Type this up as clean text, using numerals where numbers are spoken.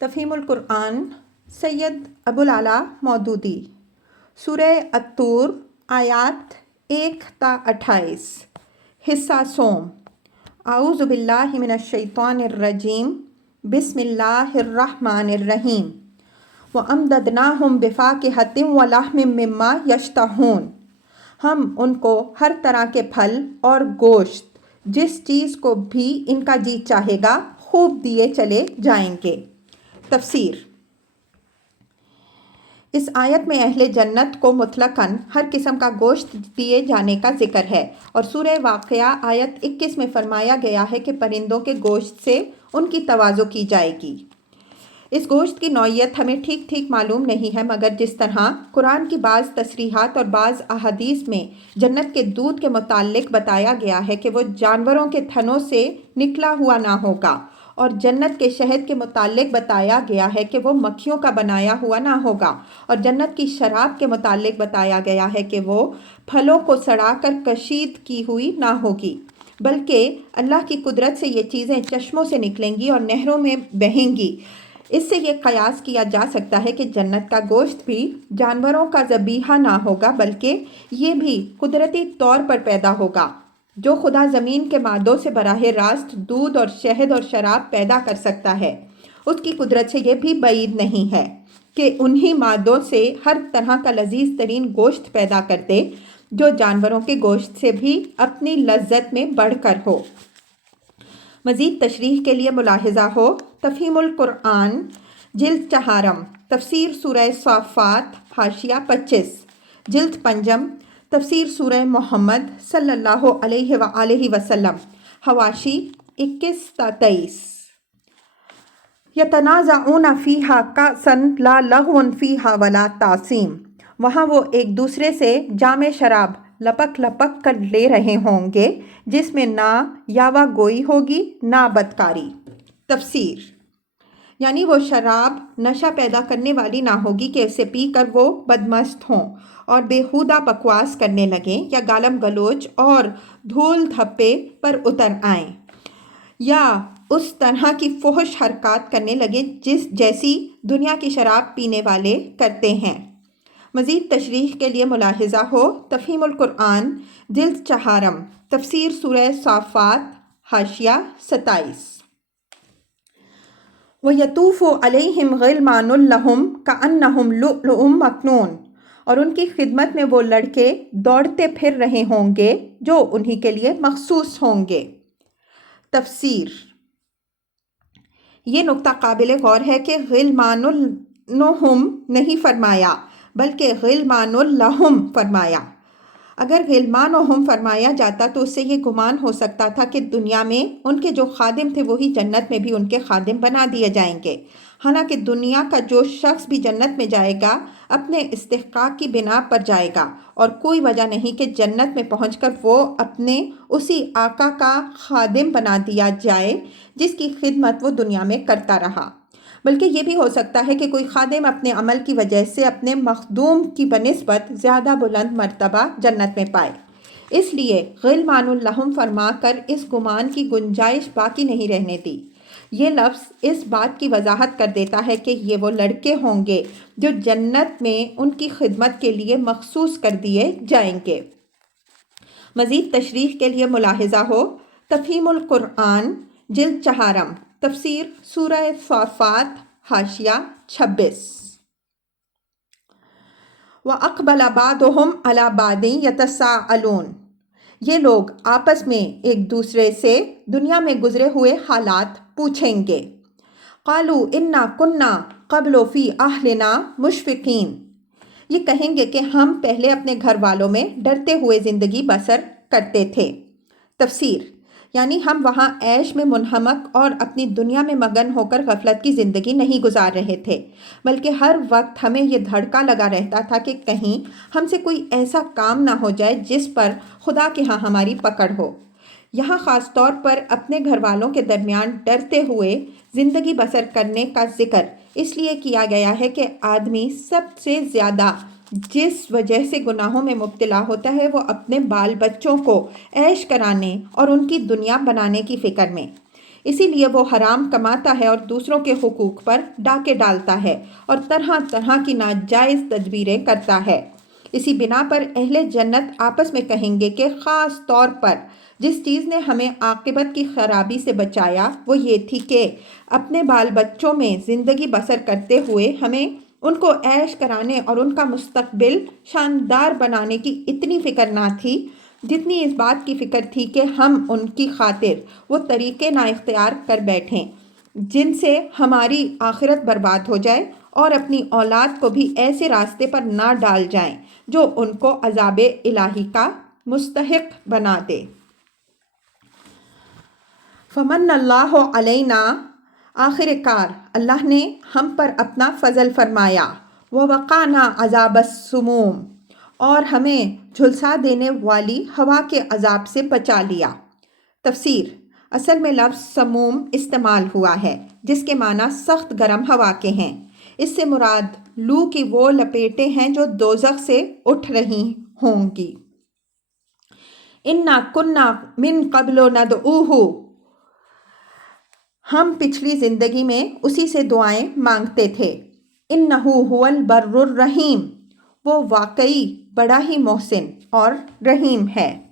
تفہیم القرآن سید ابو العلا مودودی سورہ الطور آیات 1 تا 28 حصہ سوم اعوذ باللہ من الشیطان الرجیم بسم اللہ الرحمن الرحیم وَأَمْدَدْنَاهُمْ بِفَاكِهَةٍ وَلَحْمٍ مِّمَّا يَشْتَهُونَ ہم ان کو ہر طرح کے پھل اور گوشت جس چیز کو بھی ان کا جی چاہے گا خوب دیے چلے جائیں گے۔ تفسیر۔ اس آیت میں اہل جنت کو مطلقاً ہر قسم کا گوشت دیے جانے کا ذکر ہے، اور سورہ واقعہ آیت 21 میں فرمایا گیا ہے کہ پرندوں کے گوشت سے ان کی تواضع کی جائے گی۔ اس گوشت کی نوعیت ہمیں ٹھیک معلوم نہیں ہے، مگر جس طرح قرآن کی بعض تصریحات اور بعض احادیث میں جنت کے دودھ کے متعلق بتایا گیا ہے کہ وہ جانوروں کے تھنوں سے نکلا ہوا نہ ہوگا، اور جنت کے شہد کے متعلق بتایا گیا ہے کہ وہ مکھیوں کا بنایا ہوا نہ ہوگا، اور جنت کی شراب کے متعلق بتایا گیا ہے کہ وہ پھلوں کو سڑا کر کشید کی ہوئی نہ ہوگی، بلکہ اللہ کی قدرت سے یہ چیزیں چشموں سے نکلیں گی اور نہروں میں بہیں گی۔ اس سے یہ قیاس کیا جا سکتا ہے کہ جنت کا گوشت بھی جانوروں کا ذبیحہ نہ ہوگا، بلکہ یہ بھی قدرتی طور پر پیدا ہوگا۔ جو خدا زمین کے مادوں سے براہ راست دودھ اور شہد اور شراب پیدا کر سکتا ہے، اس کی قدرت سے یہ بھی بعید نہیں ہے کہ انہی مادوں سے ہر طرح کا لذیذ ترین گوشت پیدا کر دے جو جانوروں کے گوشت سے بھی اپنی لذت میں بڑھ کر ہو۔ مزید تشریح کے لیے ملاحظہ ہو تفہیم القرآن جلد چہارم تفسیر سورہ صافات حاشیہ 25 جلد پنجم تفسیر سورہ محمد صلی اللہ علیہ وآلہ وسلم حواشی 21 تا 23 یتنازعون فیہا کأسا لا لغو فیہا ولا تاثیم وہاں وہ ایک دوسرے سے جام شراب لپک لپک کر لے رہے ہوں گے جس میں نہ یاوہ گوئی ہوگی نہ بدکاری۔ تفسیر۔ یعنی وہ شراب نشہ پیدا کرنے والی نہ ہوگی کہ اسے پی کر وہ بدمست ہوں اور بیہودہ بکواس کرنے لگیں یا گالم گلوچ اور دھول دھپے پر اتر آئیں، یا اس طرح کی فحش حرکات کرنے لگے جیسی دنیا کی شراب پینے والے کرتے ہیں۔ مزید تشریح کے لیے ملاحظہ ہو تفہیم القرآن جلد چہارم تفسیر سورہ صافات حاشیہ 27 وَيَطُوفُ عَلَيْهِمْ غِلْمَانٌ لَهُمْ كَأَنَّهُمْ لُؤْلُؤٌ مَكْنُونٌ اور ان کی خدمت میں وہ لڑکے دوڑتے پھر رہے ہوں گے جو انہی کے لیے مخصوص ہوں گے۔ تفسیر۔ یہ نقطہ قابل غور ہے کہ غلمان لہم نہیں فرمایا بلکہ غلمان لہم فرمایا۔ اگر غلمانہم فرمایا جاتا تو اس سے یہ گمان ہو سکتا تھا کہ دنیا میں ان کے جو خادم تھے وہی جنت میں بھی ان کے خادم بنا دیے جائیں گے، حالانکہ دنیا کا جو شخص بھی جنت میں جائے گا اپنے استحقاق کی بنا پر جائے گا، اور کوئی وجہ نہیں کہ جنت میں پہنچ کر وہ اپنے اسی آقا کا خادم بنا دیا جائے جس کی خدمت وہ دنیا میں کرتا رہا، بلکہ یہ بھی ہو سکتا ہے کہ کوئی خادم اپنے عمل کی وجہ سے اپنے مخدوم کی بنسبت زیادہ بلند مرتبہ جنت میں پائے، اس لیے غلمان لہم فرما کر اس گمان کی گنجائش باقی نہیں رہنے دی۔ یہ لفظ اس بات کی وضاحت کر دیتا ہے کہ یہ وہ لڑکے ہوں گے جو جنت میں ان کی خدمت کے لیے مخصوص کر دیے جائیں گے۔ مزید تشریح کے لیے ملاحظہ ہو تفہیم القرآن جلد چہارم تفسیر سورہ صافات حاشیہ 26 وَأَقْبَلَ بَعْضُهُمْ عَلَى بَعْضٍ يَتَسَاءَلُونَ یہ لوگ آپس میں ایک دوسرے سے دنیا میں گزرے ہوئے حالات پوچھیں گے۔ قَالُوا إِنَّا كُنَّا قَبْلُ فِي أَهْلِنَا مُشْفِقِينَ یہ کہیں گے کہ ہم پہلے اپنے گھر والوں میں ڈرتے ہوئے زندگی بسر کرتے تھے۔ تفسیر۔ یعنی ہم وہاں عیش میں منہمک اور اپنی دنیا میں مگن ہو کر غفلت کی زندگی نہیں گزار رہے تھے، بلکہ ہر وقت ہمیں یہ دھڑکا لگا رہتا تھا کہ کہیں ہم سے کوئی ایسا کام نہ ہو جائے جس پر خدا کے ہاں ہماری پکڑ ہو۔ یہاں خاص طور پر اپنے گھر والوں کے درمیان ڈرتے ہوئے زندگی بسر کرنے کا ذکر اس لیے کیا گیا ہے کہ آدمی سب سے زیادہ جس وجہ سے گناہوں میں مبتلا ہوتا ہے وہ اپنے بال بچوں کو عیش کرانے اور ان کی دنیا بنانے کی فکر میں۔ اسی لیے وہ حرام کماتا ہے اور دوسروں کے حقوق پر ڈاکے ڈالتا ہے اور طرح طرح کی ناجائز تدبیریں کرتا ہے۔ اسی بنا پر اہل جنت آپس میں کہیں گے کہ خاص طور پر جس چیز نے ہمیں عاقبت کی خرابی سے بچایا وہ یہ تھی کہ اپنے بال بچوں میں زندگی بسر کرتے ہوئے ہمیں ان کو عیش کرانے اور ان کا مستقبل شاندار بنانے کی اتنی فکر نہ تھی جتنی اس بات کی فکر تھی کہ ہم ان کی خاطر وہ طریقے نہ اختیار کر بیٹھیں جن سے ہماری آخرت برباد ہو جائے اور اپنی اولاد کو بھی ایسے راستے پر نہ ڈال جائیں جو ان کو عذاب الہی کا مستحق بنا دے۔ فمن اللہ علینا، آخر کار اللہ نے ہم پر اپنا فضل فرمایا، ووقانا عذاب السموم، اور ہمیں جھلسا دینے والی ہوا کے عذاب سے بچا لیا۔ تفسیر: اصل میں لفظ سموم استعمال ہوا ہے جس کے معنی سخت گرم ہوا کے ہیں۔ اس سے مراد لو کی وہ لپیٹیں ہیں جو دوزخ سے اٹھ رہی ہوں گی۔ اِنَّا كُنَّا مِن قَبْلُ نَدْعُوهُ، ہم پچھلی زندگی میں اسی سے دعائیں مانگتے تھے۔ اِنَّهُ هُوَ الْبَرُّ الرَّحِيمُ، وہ واقعی بڑا ہی محسن اور رحیم ہے۔